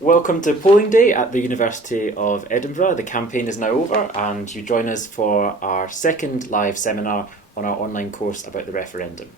Welcome to polling day at the University of Edinburgh. The campaign is now over and you join us for our second live seminar on our online course about the referendum.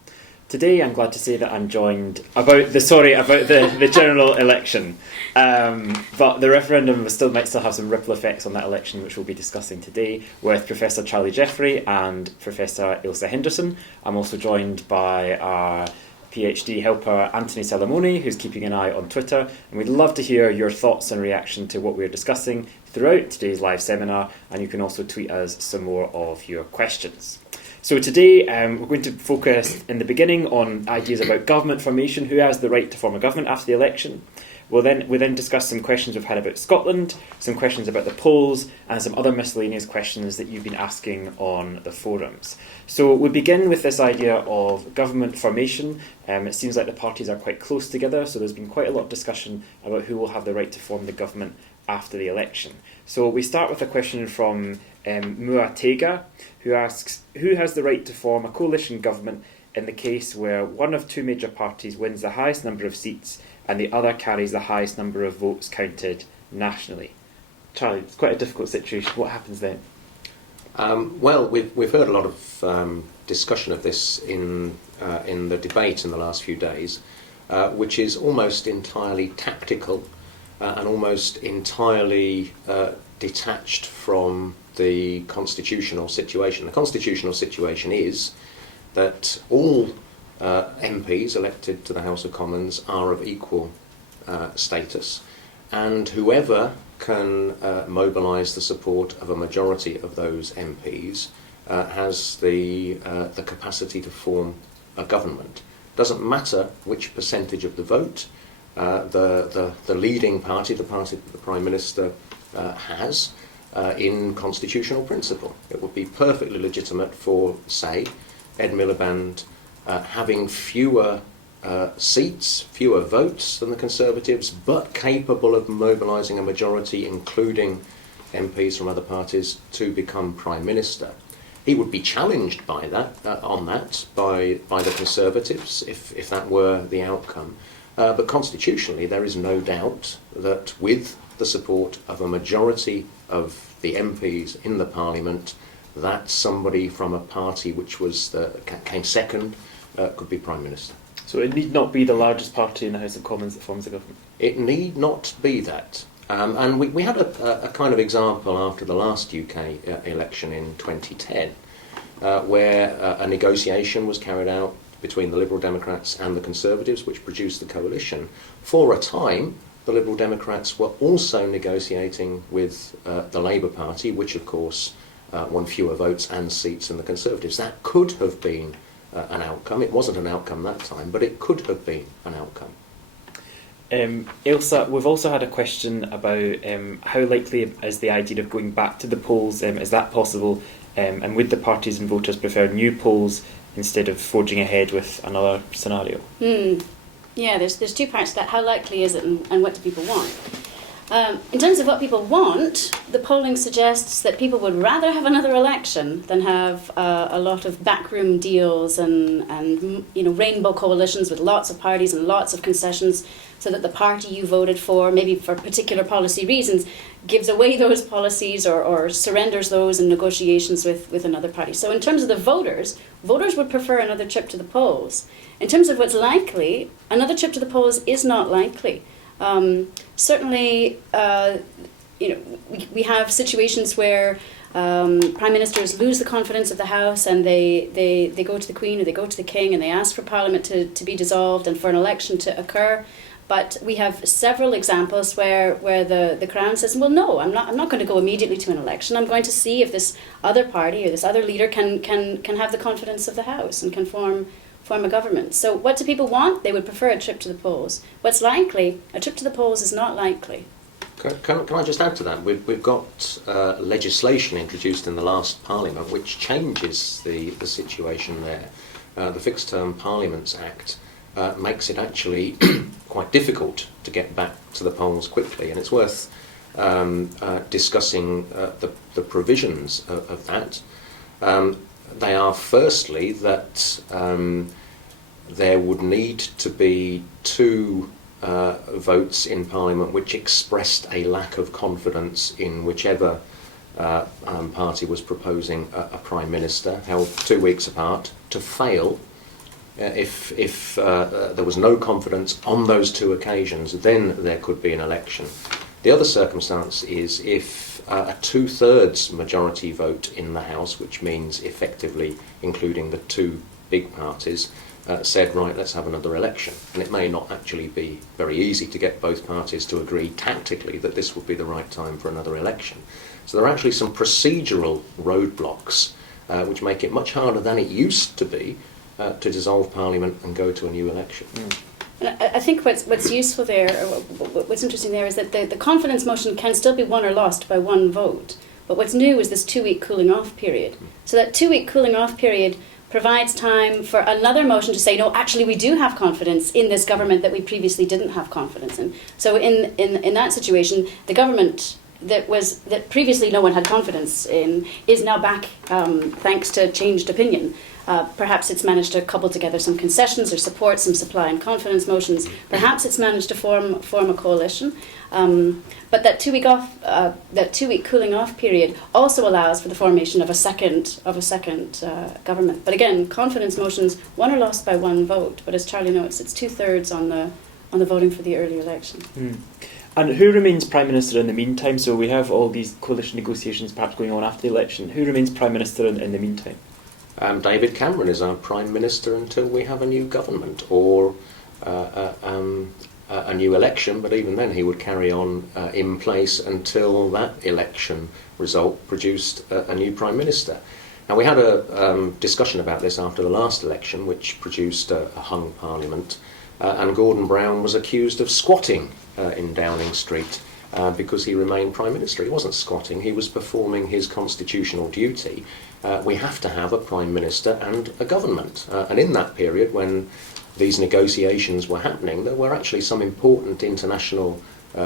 Today I'm glad to say that I'm joined about the general election. But the referendum might still have some ripple effects on that election, which we'll be discussing today with Professor Jeffery and Professor Ailsa Henderson. I'm also joined by our PhD helper Anthony Salamone, who's keeping an eye on Twitter, and we'd love to hear your thoughts and reaction to what we're discussing throughout today's live seminar, and you can also tweet us some more of your questions. So today we're going to focus in the beginning on ideas about government formation, who has the right to form a government after the election. We'll then discuss some questions we've had about Scotland, some questions about the polls, and some other miscellaneous questions that you've been asking on the forums. So we begin with this idea of government formation. It seems like the parties are quite close together, so there's been quite a lot of discussion about who will have the right to form the government after the election. So we start with a question from Muatega, who asks, who has the right to form a coalition government in the case where one of two major parties wins the highest number of seats and the other carries the highest number of votes counted nationally? Charlie, it's quite a difficult situation. What happens then? Well, we've heard a lot of discussion of this in the debate in the last few days, which is almost entirely tactical and almost entirely detached from the constitutional situation. The constitutional situation is that all MPs elected to the House of Commons are of equal status, and whoever can mobilise the support of a majority of those MPs has the capacity to form a government. Doesn't matter which percentage of the vote the leading party, the party that the Prime Minister has, in constitutional principle. It would be perfectly legitimate for, say, Ed Miliband having fewer seats, fewer votes than the Conservatives, but capable of mobilising a majority, including MPs from other parties, to become Prime Minister. He would be challenged by that, by the Conservatives, if that were the outcome. But constitutionally, there is no doubt that with the support of a majority of the MPs in the Parliament, that somebody from a party which came second could be Prime Minister. So it need not be the largest party in the House of Commons that forms the government? It need not be that. And we had a kind of example after the last UK election in 2010, where a negotiation was carried out between the Liberal Democrats and the Conservatives, which produced the coalition. For a time, the Liberal Democrats were also negotiating with the Labour Party, which of course won fewer votes and seats than the Conservatives. That could have been an outcome. It wasn't an outcome that time, but it could have been an outcome. Ailsa, we've also had a question about how likely is the idea of going back to the polls? Is that possible? And would the parties and voters prefer new polls instead of forging ahead with another scenario? Yeah, there's two parts to that. How likely is it, and what do people want? In terms of what people want, the polling suggests that people would rather have another election than have a lot of backroom deals and rainbow coalitions with lots of parties and lots of concessions, so that the party you voted for, maybe for particular policy reasons, gives away those policies or surrenders those in negotiations with another party. So in terms of the voters would prefer another trip to the polls. In terms of what's likely, another trip to the polls is not likely. Certainly, we have situations where prime ministers lose the confidence of the House, and they go to the Queen or they go to the King and they ask for Parliament to be dissolved and for an election to occur. But we have several examples where the Crown says, well, no, I'm not going to go immediately to an election. I'm going to see if this other party or this other leader can have the confidence of the House and can form a government. So what do people want? They would prefer a trip to the polls. What's likely? A trip to the polls is not likely. Can I just add to that? We've got legislation introduced in the last Parliament which changes the situation there. The Fixedterm Parliaments Act makes it actually quite difficult to get back to the polls quickly, and it's worth discussing the provisions of that. They are firstly that there would need to be two votes in Parliament which expressed a lack of confidence in whichever party was proposing a Prime Minister, held 2 weeks apart, to fail. If there was no confidence on those two occasions, then there could be an election. The other circumstance is if a two-thirds majority vote in the House, which means effectively including the two big parties, said, right, let's have another election. And it may not actually be very easy to get both parties to agree tactically that this would be the right time for another election. So there are actually some procedural roadblocks which make it much harder than it used to be to dissolve Parliament and go to a new election. And I think what's useful there, or what's interesting there, is that the confidence motion can still be won or lost by one vote. But what's new is this 2-week cooling off period. So that 2-week cooling off period provides time for another motion to say, no, actually we do have confidence in this government that we previously didn't have confidence in. So in that situation, the government that previously no one had confidence in is now back thanks to changed opinion. Perhaps it's managed to cobble together some concessions or support, some supply and confidence motions. Perhaps it's managed to form a coalition. But that 2-week cooling off period also allows for the formation of a second government. But again, confidence motions won or lost by one vote. But as Charlie notes, it's 2/3 on the voting for the early election. And who remains Prime Minister in the meantime? So we have all these coalition negotiations perhaps going on after the election. Who remains Prime Minister in the meantime? David Cameron is our Prime Minister until we have a new government or a new election, but even then he would carry on in place until that election result produced a new Prime Minister. Now, we had a discussion about this after the last election, which produced a hung Parliament, and Gordon Brown was accused of squatting in Downing Street because he remained Prime Minister. He wasn't squatting, he was performing his constitutional duty. We have to have a Prime Minister and a government. And in that period, when these negotiations were happening, there were actually some important international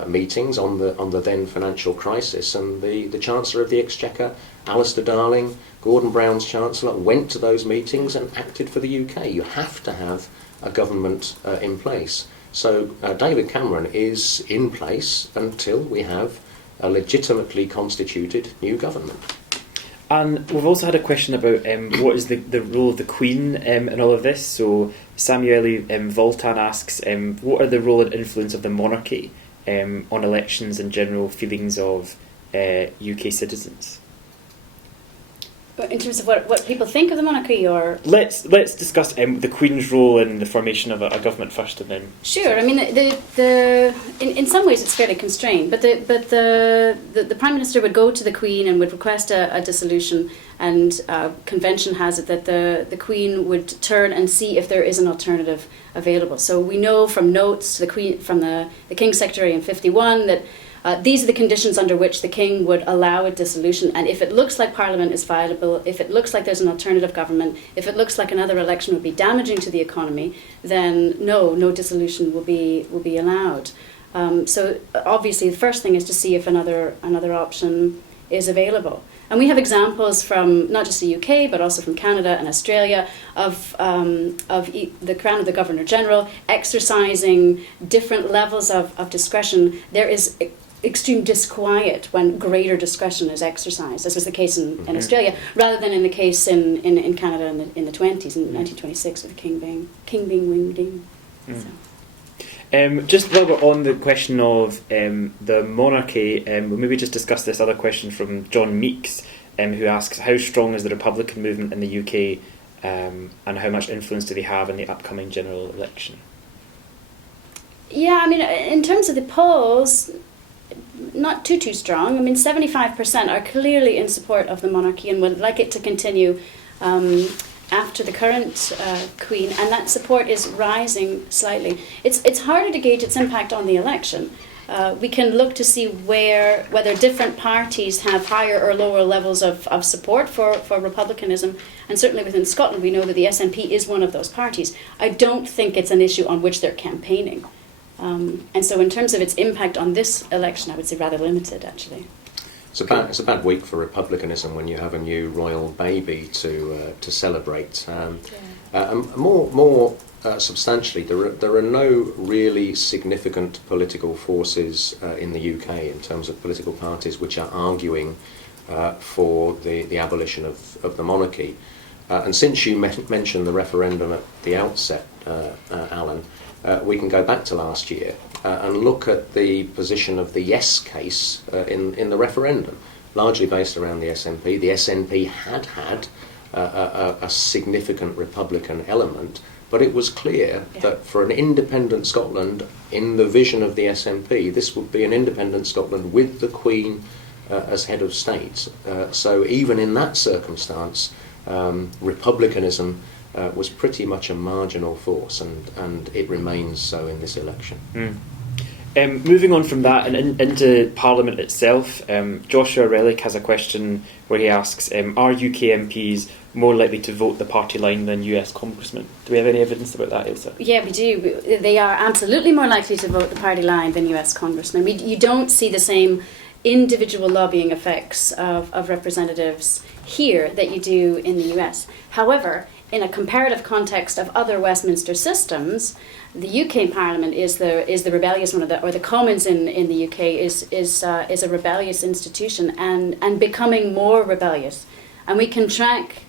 meetings on the then financial crisis, and the Chancellor of the Exchequer, Alistair Darling, Gordon Brown's Chancellor, went to those meetings and acted for the UK. You have to have a government in place. So David Cameron is in place until we have a legitimately constituted new government. And we've also had a question about what is the role of the Queen in all of this. So Samuele Voltan asks, what are the role and influence of the monarchy on elections and general feelings of UK citizens? In terms of what people think of the monarchy, or let's discuss the Queen's role in the formation of a government first, and then. Sure. I mean, in some ways it's fairly constrained, but the Prime Minister would go to the Queen and would request a dissolution, and convention has it that the Queen would turn and see if there is an alternative available. So we know from notes from the King's Secretary in 1951 that. These are the conditions under which the King would allow a dissolution, and if it looks like Parliament is viable, if it looks like there's an alternative government, if it looks like another election would be damaging to the economy, then no dissolution will be allowed. So obviously the first thing is to see if another option is available. And we have examples from not just the UK, but also from Canada and Australia of the Crown of the Governor-General exercising different levels of discretion. There is extreme disquiet when greater discretion is exercised, as was the case in Australia, rather than in the case in Canada in the 20s, in 1926, with the King being winged in. So. Just while we're on the question of the monarchy, we'll maybe just discuss this other question from John Meeks, who asks, how strong is the Republican movement in the UK and how much influence do they have in the upcoming general election? Yeah, I mean, in terms of the polls, not too strong. I mean, 75% are clearly in support of the monarchy and would like it to continue after the current Queen, and that support is rising slightly. It's harder to gauge its impact on the election. We can look to see whether different parties have higher or lower levels of support for republicanism, and certainly within Scotland we know that the SNP is one of those parties. I don't think it's an issue on which they're campaigning. And so in terms of its impact on this election, I would say rather limited, actually. It's a bad week for republicanism when you have a new royal baby to celebrate. A more substantially. There are no really significant political forces in the UK in terms of political parties which are arguing for the abolition of the monarchy. And since you mentioned the referendum at the outset, Alan, we can go back to last year and look at the position of the yes case in the referendum, largely based around the SNP. The SNP had a significant Republican element, but it was clear that for an independent Scotland, in the vision of the SNP, this would be an independent Scotland with the Queen as head of state. So even in that circumstance, republicanism was pretty much a marginal force, and it remains so in this election. Moving on from that and into Parliament itself, Joshua Relic has a question where he asks, are UK MPs more likely to vote the party line than US congressmen? Do we have any evidence about that, Ailsa? Yeah, we do. They are absolutely more likely to vote the party line than US congressmen. You don't see the same individual lobbying effects of representatives here that you do in the US. However, in a comparative context of other Westminster systems, the UK Parliament is the rebellious one, or the Commons in the UK is a rebellious institution and becoming more rebellious. And we can track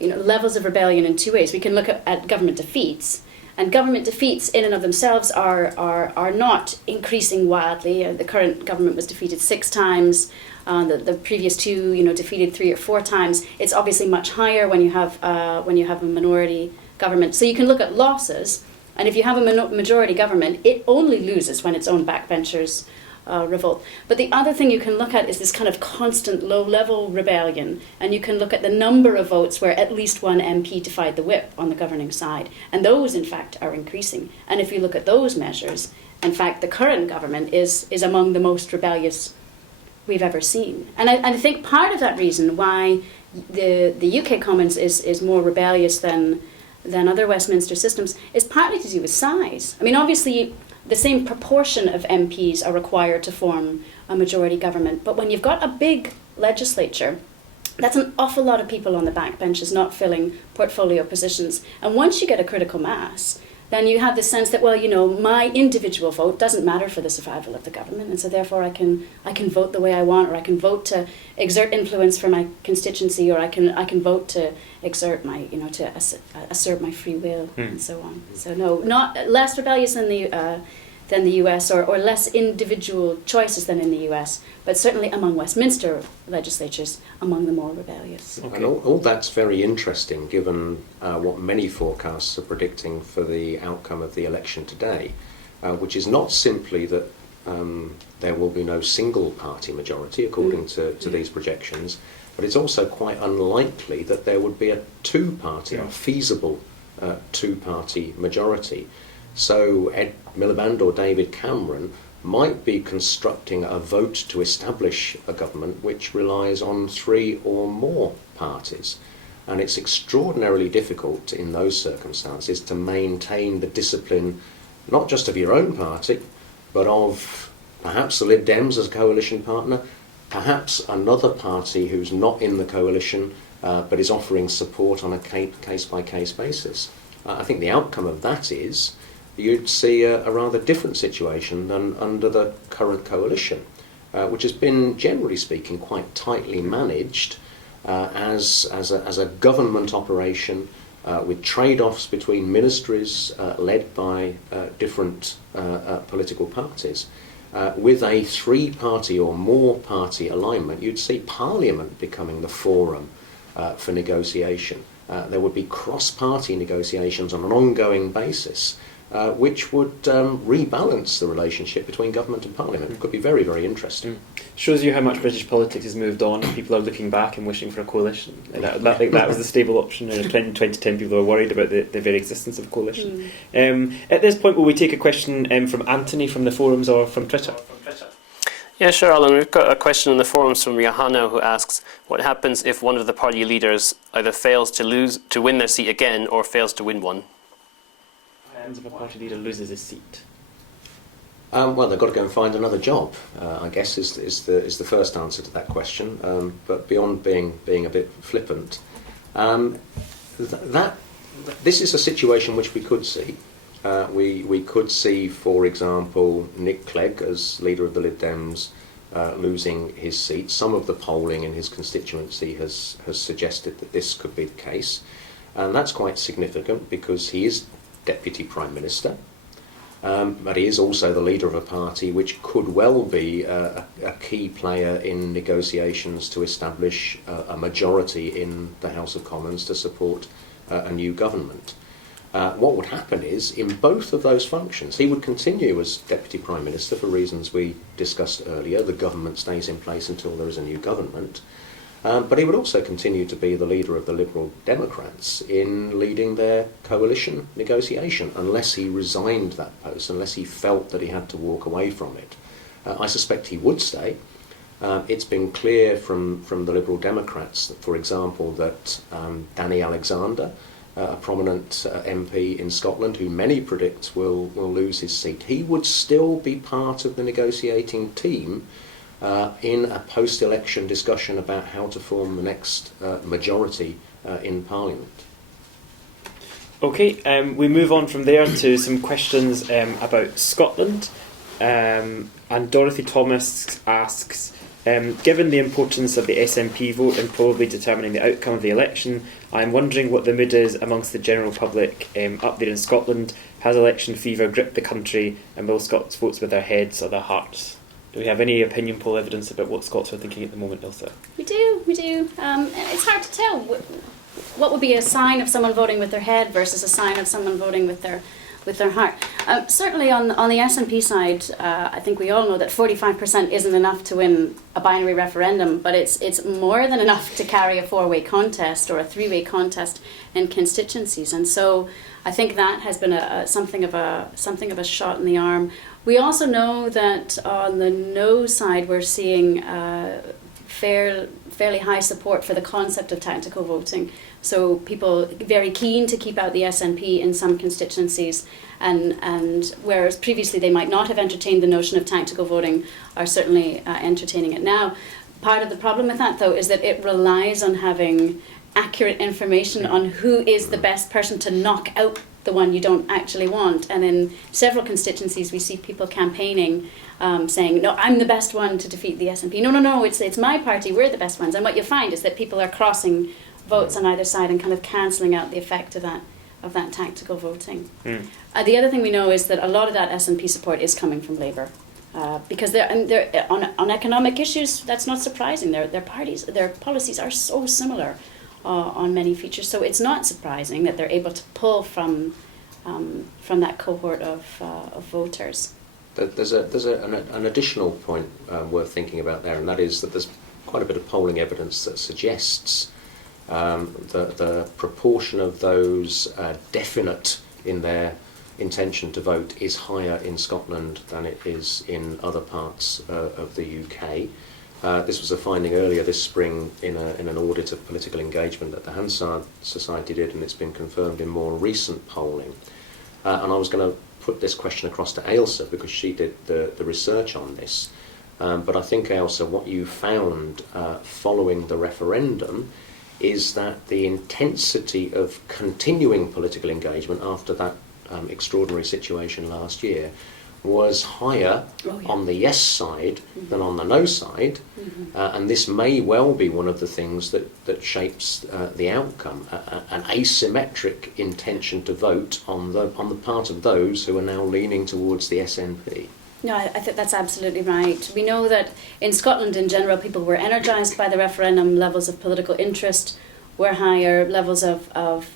levels of rebellion in two ways. We can look at government defeats, and government defeats in and of themselves are not increasing wildly. The current government was defeated 6 times. The previous 2, defeated 3 or 4 times. It's obviously much higher when you have a minority government. So you can look at losses, and if you have a majority government, it only loses when its own backbenchers revolt. But the other thing you can look at is this kind of constant low-level rebellion, and you can look at the number of votes where at least one MP defied the whip on the governing side, and those, in fact, are increasing. And if you look at those measures, in fact, the current government is among the most rebellious we've ever seen. And I think part of that reason why the UK Commons is more rebellious than other Westminster systems is partly to do with size. I mean, obviously, the same proportion of MPs are required to form a majority government, but when you've got a big legislature, that's an awful lot of people on the backbenches not filling portfolio positions. And once you get a critical mass, then you have the sense that, my individual vote doesn't matter for the survival of the government, and so therefore I can vote the way I want, or I can vote to exert influence for my constituency, or I can vote to exert my, to assert my free will, and so on. So no, not less rebellious than the US, or less individual choices than in the US, but certainly among Westminster legislatures, among the more rebellious. Okay. And all that's very interesting, given what many forecasts are predicting for the outcome of the election today, which is not simply that there will be no single party majority, according to these projections, but it's also quite unlikely that there would be a two-party, a feasible two-party majority. So Ed Miliband or David Cameron might be constructing a vote to establish a government which relies on 3 or more parties. And it's extraordinarily difficult in those circumstances to maintain the discipline, not just of your own party, but of perhaps the Lib Dems as a coalition partner, perhaps another party who's not in the coalition but is offering support on a case-by-case basis. I think the outcome of that is you'd see a rather different situation than under the current coalition, which has been, generally speaking, quite tightly managed as a government operation with trade-offs between ministries led by different political parties. With a 3-party or more party alignment, you'd see Parliament becoming the forum for negotiation. There would be cross-party negotiations on an ongoing basis, which would rebalance the relationship between government and Parliament. It could be very, very interesting. Shows you how much British politics has moved on. People are looking back and wishing for a coalition. That was the stable option. In 2010, people were worried about the very existence of coalition. At this point, will we take a question from Anthony from the forums or from Twitter? Yeah, sure, Alan. We've got a question in the forums from Johanna, who asks, what happens if one of the party leaders either fails to win their seat again or fails to win one? If a party leader loses his seat? Well, they've got to go and find another job, I guess, is the first answer to that question. But beyond being a bit flippant, that this is a situation which we could see. We could see, for example, Nick Clegg as leader of the Lib Dems losing his seat. Some of the polling in his constituency has suggested that this could be the case. And that's quite significant because he is Deputy Prime Minister, but he is also the leader of a party which could well be a key player in negotiations to establish a majority in the House of Commons to support a new government. What would happen is, in both of those functions, he would continue as Deputy Prime Minister for reasons we discussed earlier. The government stays in place until there is a new government. But he would also continue to be the leader of the Liberal Democrats in leading their coalition negotiation, unless he resigned that post, unless he felt that he had to walk away from it. I suspect he would stay. It's been clear from the Liberal Democrats, that, for example, that Danny Alexander, a prominent MP in Scotland, who many predict will lose his seat, he would still be part of the negotiating team in a post-election discussion about how to form the next majority in Parliament. Okay, we move on from there to some questions about Scotland. And Dorothy Thomas asks, given the importance of the SNP vote in probably determining the outcome of the election, I'm wondering what the mood is amongst the general public up there in Scotland. Has election fever gripped the country, and will Scots vote with their heads or their hearts? Do we have any opinion poll evidence about what Scots are thinking at the moment, Ailsa? We do. It's hard to tell what would be a sign of someone voting with their head versus a sign of someone voting with their heart. Certainly on the SNP side, I think we all know that 45% isn't enough to win a binary referendum, but it's more than enough to carry a four-way contest or a three-way contest in constituencies, and so I think that has been something of a shot in the arm. We also know that on the no side, we're seeing fairly high support for the concept of tactical voting. So people very keen to keep out the SNP in some constituencies, and whereas previously they might not have entertained the notion of tactical voting, are certainly entertaining it now. Part of the problem with that, though, is that it relies on having accurate information on who is the best person to knock out the one you don't actually want. And in several constituencies we see people campaigning saying, no, I'm the best one to defeat the SNP. No, it's my party, we're the best ones. And what you find is that people are crossing votes on either side and kind of cancelling out the effect of that tactical voting. The other thing we know is that a lot of that SNP support is coming from Labour. Because they're on economic issues, that's not surprising. Their policies are so similar on many features, so it's not surprising that they're able to pull from that cohort of voters. There's an additional point worth thinking about there, and that is that there's quite a bit of polling evidence that suggests the proportion of those definite in their intention to vote is higher in Scotland than it is in other parts of the UK. This was a finding earlier this spring in an audit of political engagement that the Hansard Society did, and it's been confirmed in more recent polling. And I was going to put this question across to Ailsa because she did the research on this. But I think, Ailsa, what you found following the referendum is that the intensity of continuing political engagement after that extraordinary situation last year was higher on the yes side than on the no side, and this may well be one of the things that shapes the outcome, an asymmetric intention to vote on the part of those who are now leaning towards the SNP. No, I think that's absolutely right. We know that in Scotland in general people were energised by the referendum, levels of political interest were higher, levels of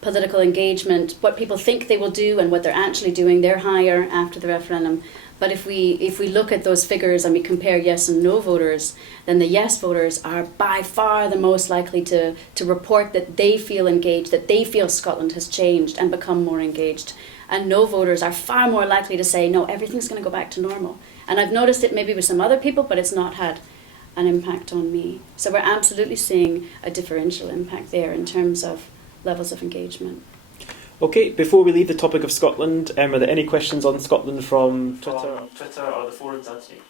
political engagement, what people think they will do and what they're actually doing, they're higher after the referendum. But if we look at those figures and we compare yes and no voters, then the yes voters are by far the most likely to report that they feel engaged, that they feel Scotland has changed and become more engaged. And no voters are far more likely to say, no, everything's going to go back to normal. And I've noticed it maybe with some other people, but it's not had an impact on me. So we're absolutely seeing a differential impact there in terms of levels of engagement. Okay, before we leave the topic of Scotland, are there any questions on Scotland from Twitter or the forums, Anthony?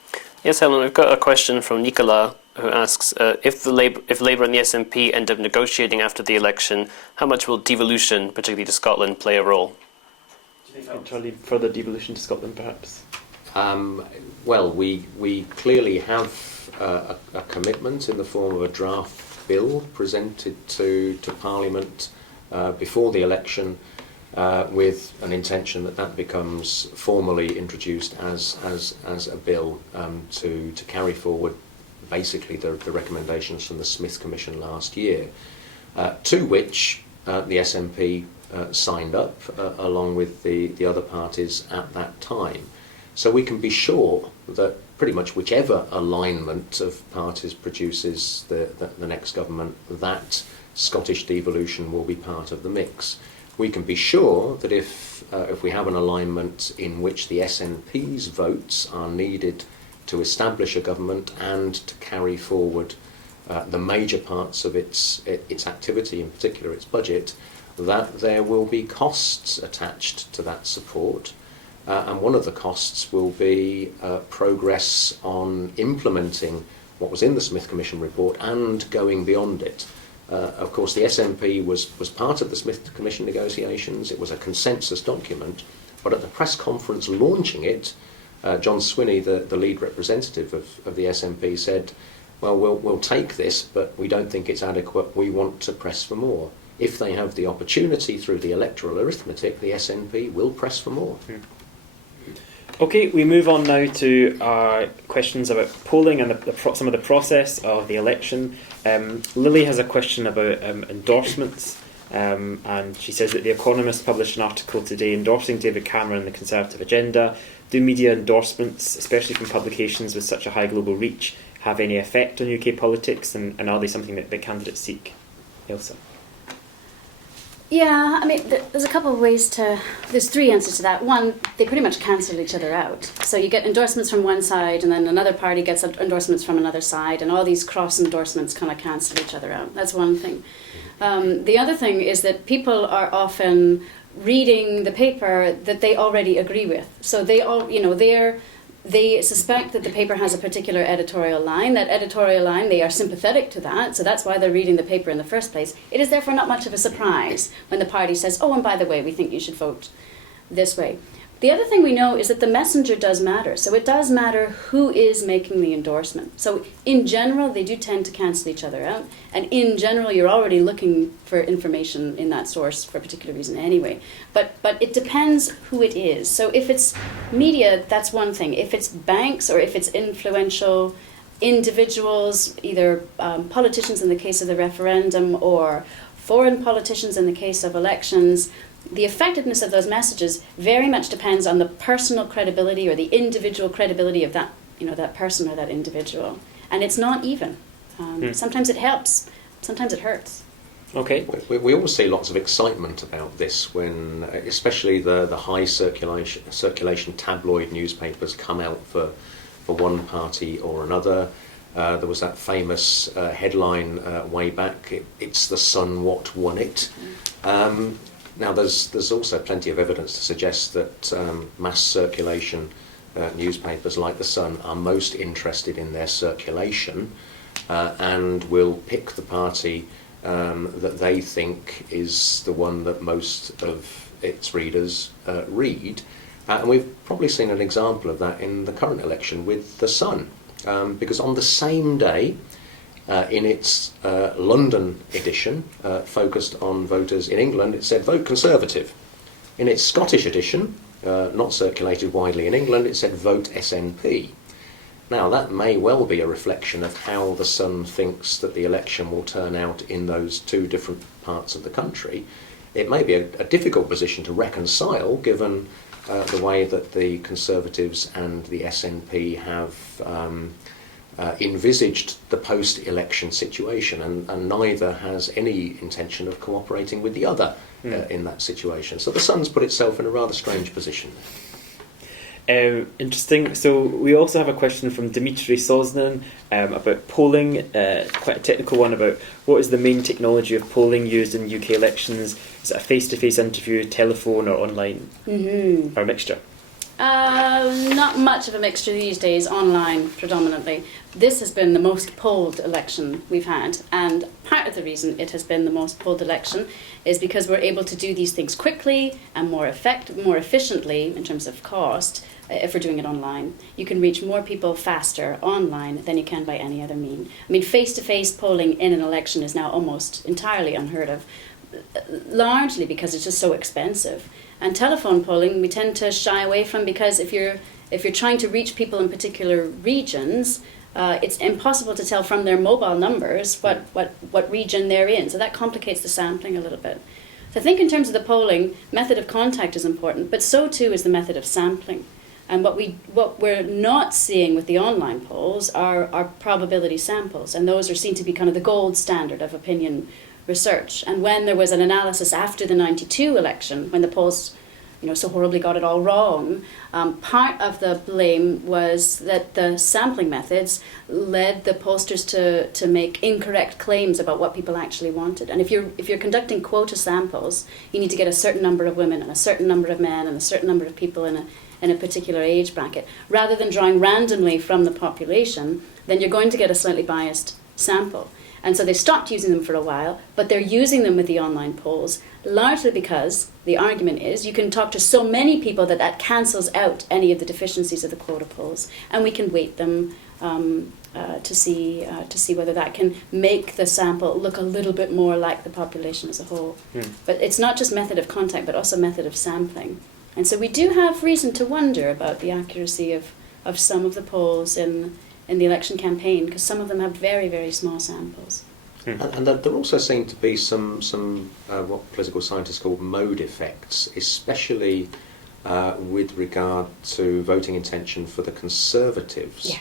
Yes, Helen, we've got a question from Nicola who asks, if Labour and the SNP end up negotiating after the election, how much will devolution, particularly to Scotland, play a role? Do you think entirely further devolution to Scotland, perhaps? Well, we clearly have a commitment in the form of a draft bill presented to Parliament before the election, with an intention that becomes formally introduced as a bill to carry forward basically the recommendations from the Smith Commission last year, to which the SNP signed up along with the other parties at that time. So we can be sure that pretty much whichever alignment of parties produces the next government, that Scottish devolution will be part of the mix. We can be sure that if we have an alignment in which the SNP's votes are needed to establish a government and to carry forward the major parts of its activity, in particular its budget, that there will be costs attached to that support. And one of the costs will be progress on implementing what was in the Smith Commission report and going beyond it. Of course, the SNP was part of the Smith Commission negotiations. It was a consensus document, but at the press conference launching it, John Swinney, the lead representative of the SNP, said, well, we'll take this, but we don't think it's adequate. We want to press for more. If they have the opportunity through the electoral arithmetic, the SNP will press for more. Okay, we move on now to our questions about polling and some of the process of the election. Lily has a question about endorsements, and she says that The Economist published an article today endorsing David Cameron and the Conservative agenda. Do media endorsements, especially from publications with such a high global reach, have any effect on UK politics, and are they something that the candidates seek? Ailsa? Yeah, I mean, there's a couple of ways there's three answers to that. One, they pretty much cancel each other out. So you get endorsements from one side, and then another party gets endorsements from another side, and all these cross endorsements kind of cancel each other out. That's one thing. The other thing is that people are often reading the paper that they already agree with. So they suspect that the paper has a particular editorial line. That editorial line, they are sympathetic to that, so that's why they're reading the paper in the first place. It is therefore not much of a surprise when the party says, oh, and by the way, we think you should vote this way. The other thing we know is that the messenger does matter. So it does matter who is making the endorsement. So in general, they do tend to cancel each other out. And in general, you're already looking for information in that source for a particular reason anyway. But it depends who it is. So if it's media, that's one thing. If it's banks or if it's influential individuals, either politicians in the case of the referendum or foreign politicians in the case of elections, the effectiveness of those messages very much depends on the personal credibility or the individual credibility of that, that person or that individual. And it's not even. Sometimes it helps, sometimes it hurts. Okay. We always see lots of excitement about this when, especially the high circulation tabloid newspapers come out for one party or another. There was that famous headline way back, it's the Sun what won it. Now, there's also plenty of evidence to suggest that mass circulation newspapers like The Sun are most interested in their circulation and will pick the party that they think is the one that most of its readers read. And we've probably seen an example of that in the current election with The Sun, because on the same day, in its London edition, focused on voters in England, it said vote Conservative. In its Scottish edition, not circulated widely in England, it said vote SNP. Now, that may well be a reflection of how the Sun thinks that the election will turn out in those two different parts of the country. It may be a difficult position to reconcile, given the way that the Conservatives and the SNP have envisaged the post-election situation, and neither has any intention of cooperating with the other in that situation. So the Sun's put itself in a rather strange position. Interesting. So we also have a question from Dimitri Sosnin about polling, quite a technical one about what is the main technology of polling used in UK elections. Is it a face-to-face interview, telephone or online, or a mixture? Not much of a mixture these days, online predominantly. This has been the most polled election we've had, and part of the reason it has been the most polled election is because we're able to do these things quickly and more efficiently in terms of cost if we're doing it online. You can reach more people faster online than you can by any other mean. I mean, face-to-face polling in an election is now almost entirely unheard of, largely because it's just so expensive. And telephone polling we tend to shy away from because if you're trying to reach people in particular regions, it's impossible to tell from their mobile numbers what region they're in. So that complicates the sampling a little bit. So I think in terms of the polling, method of contact is important, but so too is the method of sampling. And what we're not seeing with the online polls are probability samples, and those are seen to be kind of the gold standard of opinion research. And when there was an analysis after the 92 election, when the polls so horribly got it all wrong, part of the blame was that the sampling methods led the pollsters to make incorrect claims about what people actually wanted. And if you're conducting quota samples, you need to get a certain number of women and a certain number of men and a certain number of people in a particular age bracket. Rather than drawing randomly from the population, then you're going to get a slightly biased sample. And so they stopped using them for a while, but they're using them with the online polls, largely because the argument is you can talk to so many people that cancels out any of the deficiencies of the quota polls, and we can weight them to see whether that can make the sample look a little bit more like the population as a whole. But it's not just method of contact, but also method of sampling. And so we do have reason to wonder about the accuracy of some of the polls in the election campaign, because some of them have very, very small samples. And there also seem to be some what political scientists call mode effects, especially with regard to voting intention for the Conservatives.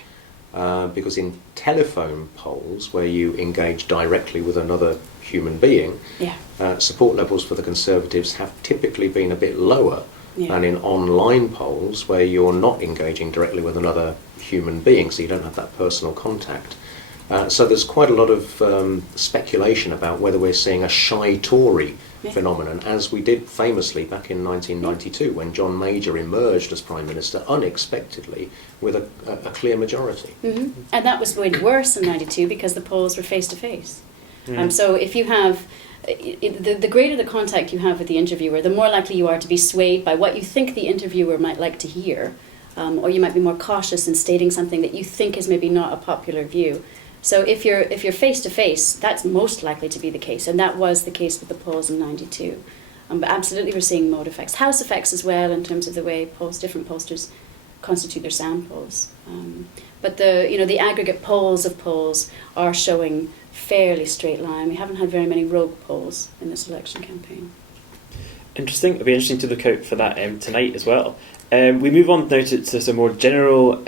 Yeah. Because in telephone polls, where you engage directly with another human being, support levels for the Conservatives have typically been a bit lower than in online polls, where you're not engaging directly with another human being, so you don't have that personal contact. So there's quite a lot of speculation about whether we're seeing a shy Tory phenomenon, as we did famously back in 1992 when John Major emerged as Prime Minister unexpectedly with a clear majority. Mm-hmm. And that was made worse in 92 because the polls were face-to-face. So if you have... the greater the contact you have with the interviewer, the more likely you are to be swayed by what you think the interviewer might like to hear, or you might be more cautious in stating something that you think is maybe not a popular view. So if you're face to face, that's most likely to be the case, and that was the case with the polls in 92. But absolutely, we're seeing mode effects, house effects as well, in terms of the way different pollsters constitute their samples. But the aggregate polls of polls are showing fairly straight line. We haven't had very many rogue polls in this election campaign. Interesting. It'll be interesting to look out for that tonight as well. We move on now to some more general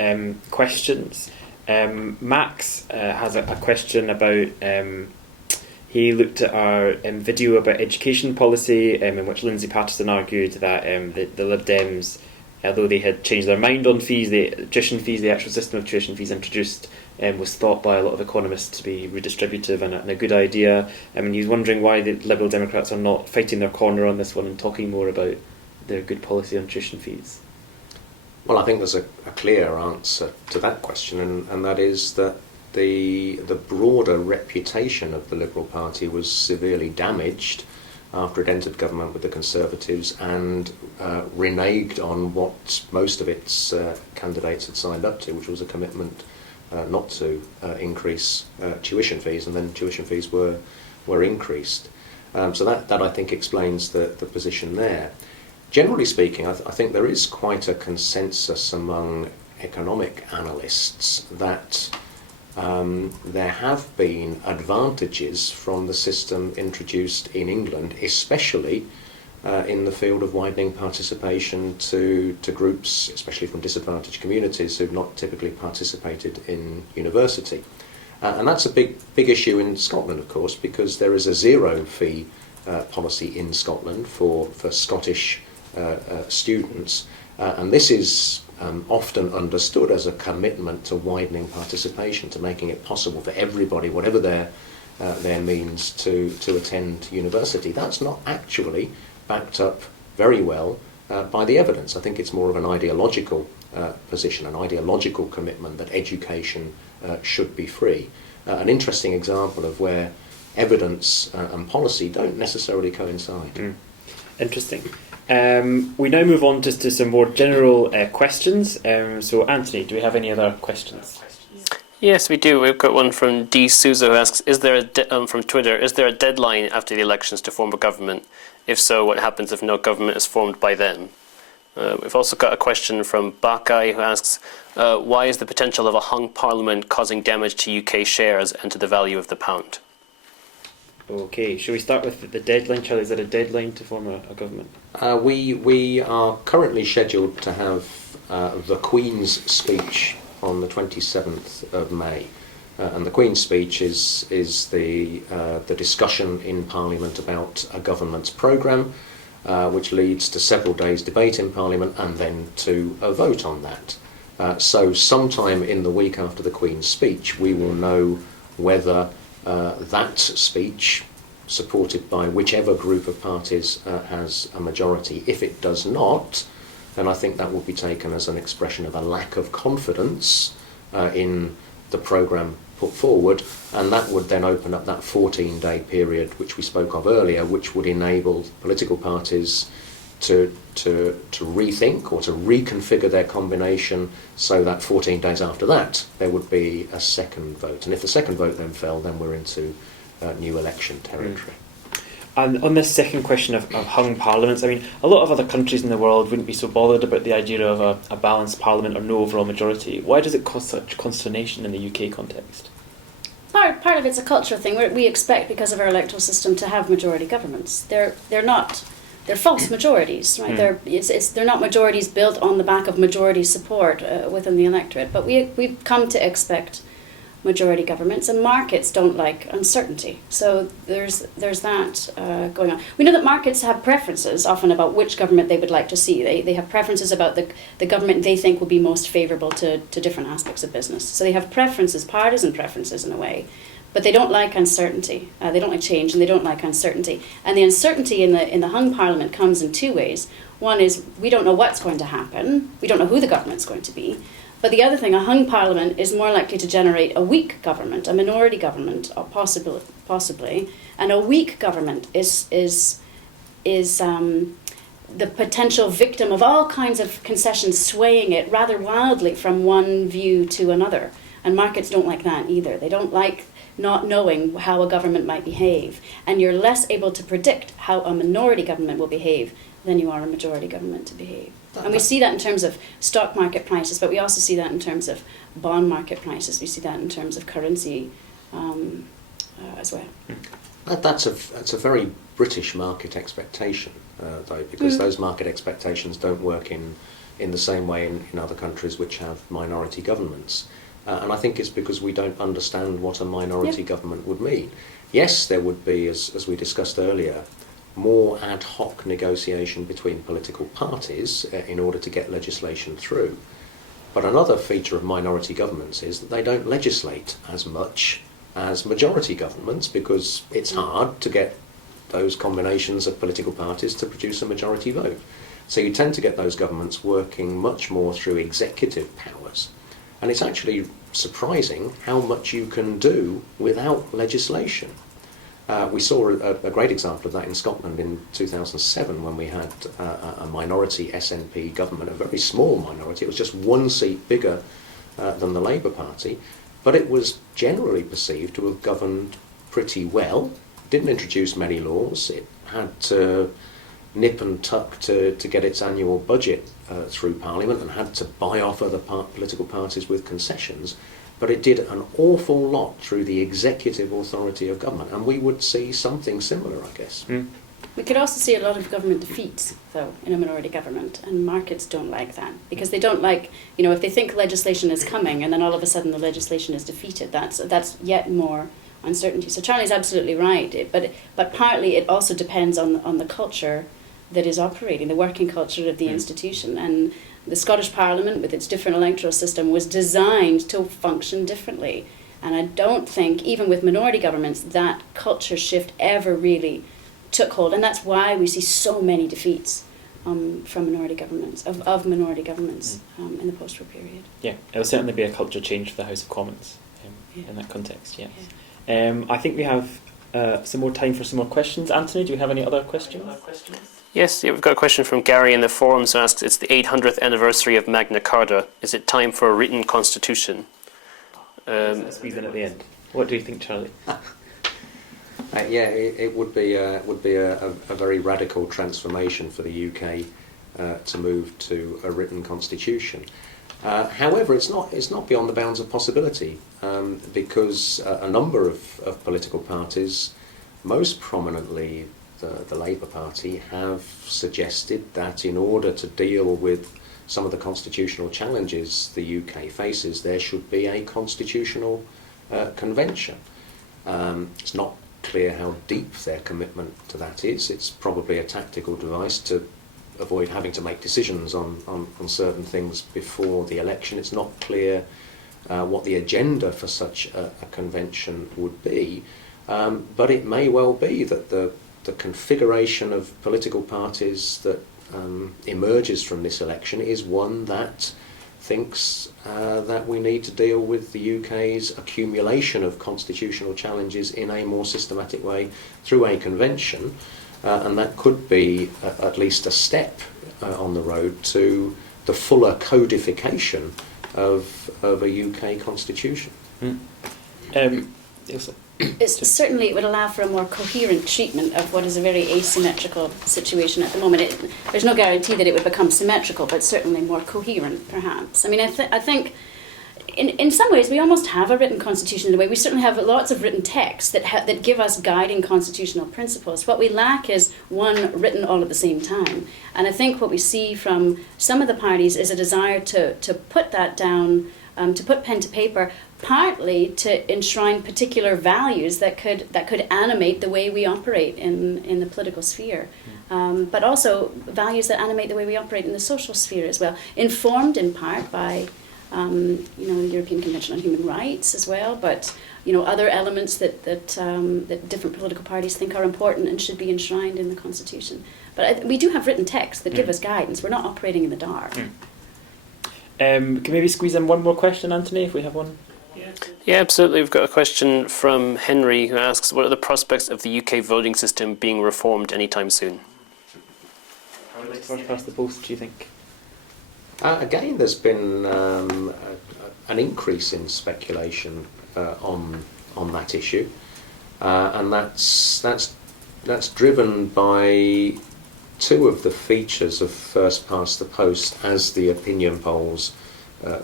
questions. Max has a question about... he looked at our video about education policy, in which Lindsay Patterson argued that the Lib Dems, although they had changed their mind on fees, the tuition fees, the actual system of tuition fees introduced, was thought by a lot of economists to be redistributive and a good idea. I mean, he's wondering why the Liberal Democrats are not fighting their corner on this one and talking more about their good policy on tuition fees. Well, I think there's a clear answer to that question, and that is that the broader reputation of the Liberal Party was severely damaged after it entered government with the Conservatives and reneged on what most of its candidates had signed up to, which was a commitment not to increase tuition fees, and then tuition fees were increased. So that I think explains the position there. Generally speaking, I think there is quite a consensus among economic analysts that there have been advantages from the system introduced in England, especially in the field of widening participation to groups, especially from disadvantaged communities who've not typically participated in university. And that's a big issue in Scotland, of course, because there is a zero fee policy in Scotland for Scottish students, and this is often understood as a commitment to widening participation, to making it possible for everybody, whatever their means, to attend university. That's not actually backed up very well by the evidence. I think it's more of an ideological position, an ideological commitment that education should be free. An interesting example of where evidence and policy don't necessarily coincide. Interesting. We now move on just to some more general questions. So, Anthony, do we have any other questions? Yes, we do. We've got one from D. Souza who asks, from Twitter, is there a deadline after the elections to form a government? If so, what happens if no government is formed by then? We've also got a question from Bakai who asks, why is the potential of a hung parliament causing damage to UK shares and to the value of the pound? Okay, shall we start with the deadline, Charlie? Is there a deadline to form a government? We are currently scheduled to have the Queen's speech on the 27th of May. And the Queen's speech is the discussion in Parliament about a government's programme, which leads to several days' debate in Parliament and then to a vote on that. So sometime in the week after the Queen's speech, we will know whether that speech, supported by whichever group of parties, has a majority. If it does not, then I think that will be taken as an expression of a lack of confidence in the programme put forward, and that would then open up that 14-day period which we spoke of earlier, which would enable political parties to rethink or to reconfigure their combination, so that 14 days after that there would be a second vote. And if the second vote then fell, then we're into new election territory. And on this second question of hung parliaments, I mean, a lot of other countries in the world wouldn't be so bothered about the idea of a balanced parliament or no overall majority. Why does it cause such consternation in the UK context? Part of it's a cultural thing. We expect, because of our electoral system, to have majority governments. They're false majorities, right? They're not majorities built on the back of majority support within the electorate. But we've come to expect majority governments, and markets don't like uncertainty. So there's that going on. We know that markets have preferences often about which government they would like to see. They have preferences about the government they think will be most favourable to different aspects of business. So they have preferences, partisan preferences in a way, but they don't like uncertainty. They don't like change, and they don't like uncertainty. And the uncertainty in the hung parliament comes in two ways. One is we don't know what's going to happen. We don't know who the government's going to be. But the other thing, a hung parliament is more likely to generate a weak government, a minority government, or possibly, and a weak government is the potential victim of all kinds of concessions swaying it rather wildly from one view to another. And markets don't like that either. They don't like not knowing how a government might behave. And you're less able to predict how a minority government will behave than you are a majority government to behave. And we see that in terms of stock market prices, but we also see that in terms of bond market prices. We see that in terms of currency as well. That's a very British market expectation, though, because those market expectations don't work in the same way in other countries which have minority governments. And I think it's because we don't understand what a minority government would mean. Yes, there would be, as we discussed earlier, more ad hoc negotiation between political parties in order to get legislation through. But another feature of minority governments is that they don't legislate as much as majority governments, because it's hard to get those combinations of political parties to produce a majority vote. So you tend to get those governments working much more through executive powers. And it's actually surprising how much you can do without legislation. We saw a great example of that in Scotland in 2007, when we had a minority SNP government, a very small minority. It was just one seat bigger than the Labour Party, but it was generally perceived to have governed pretty well. Didn't introduce many laws. It had to nip and tuck to get its annual budget through Parliament, and had to buy off other political parties with concessions. But it did an awful lot through the executive authority of government, and we would see something similar, I guess. We could also see a lot of government defeats, though, in a minority government, and markets don't like that, because they don't like, if they think legislation is coming and then all of a sudden the legislation is defeated, that's yet more uncertainty. So Charlie's absolutely right, but partly it also depends on the culture that is operating, the working culture of the institution. And the Scottish Parliament, with its different electoral system, was designed to function differently. And I don't think, even with minority governments, that culture shift ever really took hold. And that's why we see so many defeats from minority governments, of minority governments in the post-war period. Yeah, it'll certainly be a culture change for the House of Commons in that context, yes. Yeah. I think we have some more time for some more questions. Anthony, do you have any other questions? Yes, we've got a question from Gary in the forums who asks, it's the 800th anniversary of Magna Carta. Is it time for a written constitution? Squeeze in at the end. What do you think, Charlie? It would be a very radical transformation for the UK to move to a written constitution. However, it's not beyond the bounds of possibility because a number of political parties, most prominently the Labour Party, have suggested that in order to deal with some of the constitutional challenges the UK faces, there should be a constitutional convention. It's not clear how deep their commitment to that is. It's probably a tactical device to avoid having to make decisions on certain things before the election. It's not clear what the agenda for such a convention would be, but it may well be that the configuration of political parties that emerges from this election is one that thinks that we need to deal with the UK's accumulation of constitutional challenges in a more systematic way through a convention, and that could be at least a step on the road to the fuller codification of a UK constitution. Ailsa? Certainly it would allow for a more coherent treatment of what is a very asymmetrical situation at the moment. There's no guarantee that it would become symmetrical, but certainly more coherent, perhaps. I mean, I think in some ways we almost have a written constitution in a way. We certainly have lots of written texts that give us guiding constitutional principles. What we lack is one written all at the same time. And I think what we see from some of the parties is a desire to put that down, to put pen to paper, partly to enshrine particular values that could animate the way we operate in the political sphere, but also values that animate the way we operate in the social sphere as well, informed in part by the European Convention on Human Rights as well, but other elements that different political parties think are important and should be enshrined in the Constitution. But we do have written texts that give us guidance. We're not operating in the dark. Can we maybe squeeze in one more question, Anthony, if we have one? Yeah, absolutely. We've got a question from Henry who asks, what are the prospects of the UK voting system being reformed anytime soon? How would you like to first pass the post, do you think? Again, there's been an increase in speculation on that issue, and that's driven by two of the features of first past the post as the opinion polls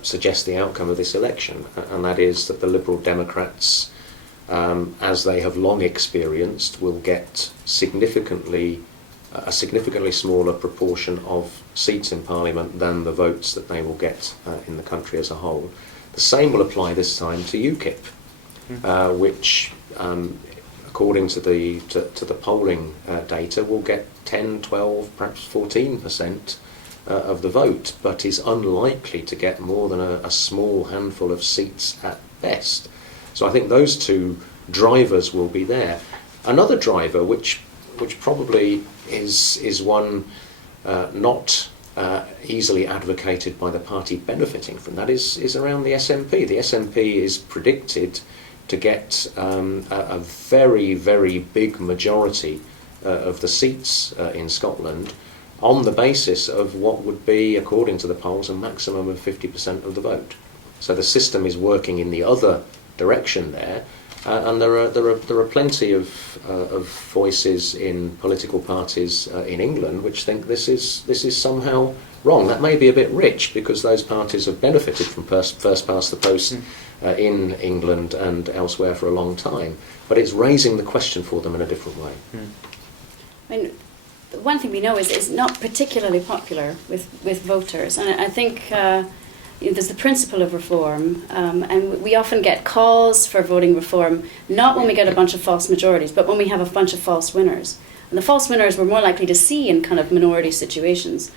suggest the outcome of this election, and that is that the Liberal Democrats, as they have long experienced, will get a significantly smaller proportion of seats in Parliament than the votes that they will get in the country as a whole. The same will apply this time to UKIP, which, according to the polling data, will get 10, 12, perhaps 14% of the vote, but is unlikely to get more than a small handful of seats at best. So I think those two drivers will be there. Another driver, which probably is one not easily advocated by the party benefiting from that, is around the SNP. The SNP is predicted to get a very, very big majority of the seats in Scotland on the basis of what would be, according to the polls, a maximum of 50% of the vote. So the system is working in the other direction there, and there are plenty of voices in political parties in England which think this is somehow wrong. That may be a bit rich because those parties have benefited from first past the post in England and elsewhere for a long time, but it's raising the question for them in a different way. I mean, one thing we know is it's not particularly popular with voters, and I think there's the principle of reform, and we often get calls for voting reform not when we get a bunch of false majorities, but when we have a bunch of false winners. And the false winners we're more likely to see in kind of minority situations.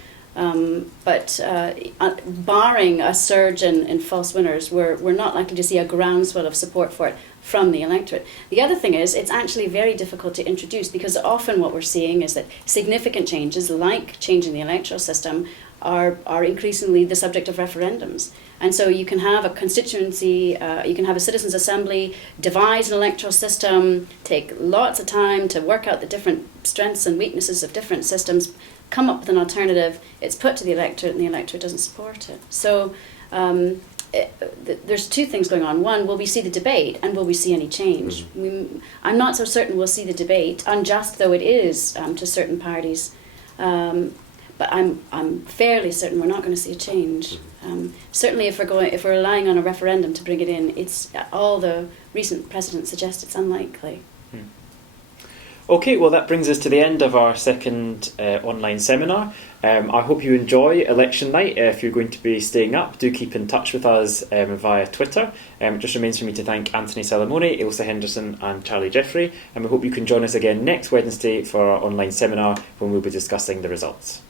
But barring a surge in false winners, we're not likely to see a groundswell of support for it from the electorate. The other thing is it's actually very difficult to introduce, because often what we're seeing is that significant changes, like changing the electoral system, are increasingly the subject of referendums. And so you can have a constituency, you can have a citizens' assembly, devise an electoral system, take lots of time to work out the different strengths and weaknesses of different systems, come up with an alternative, it's put to the electorate, and the electorate doesn't support it. So there's two things going on. One, will we see the debate, and will we see any change? I'm not so certain we'll see the debate, unjust though it is to certain parties. But I'm fairly certain we're not going to see a change. Certainly, if we're relying on a referendum to bring it in, it's all the recent precedent suggests it's unlikely. Okay, well that brings us to the end of our second online seminar. I hope you enjoy election night. If you're going to be staying up, do keep in touch with us via Twitter. It just remains for me to thank Anthony Salamone, Ailsa Henderson and Charlie Jeffery, and we hope you can join us again next Wednesday for our online seminar when we'll be discussing the results.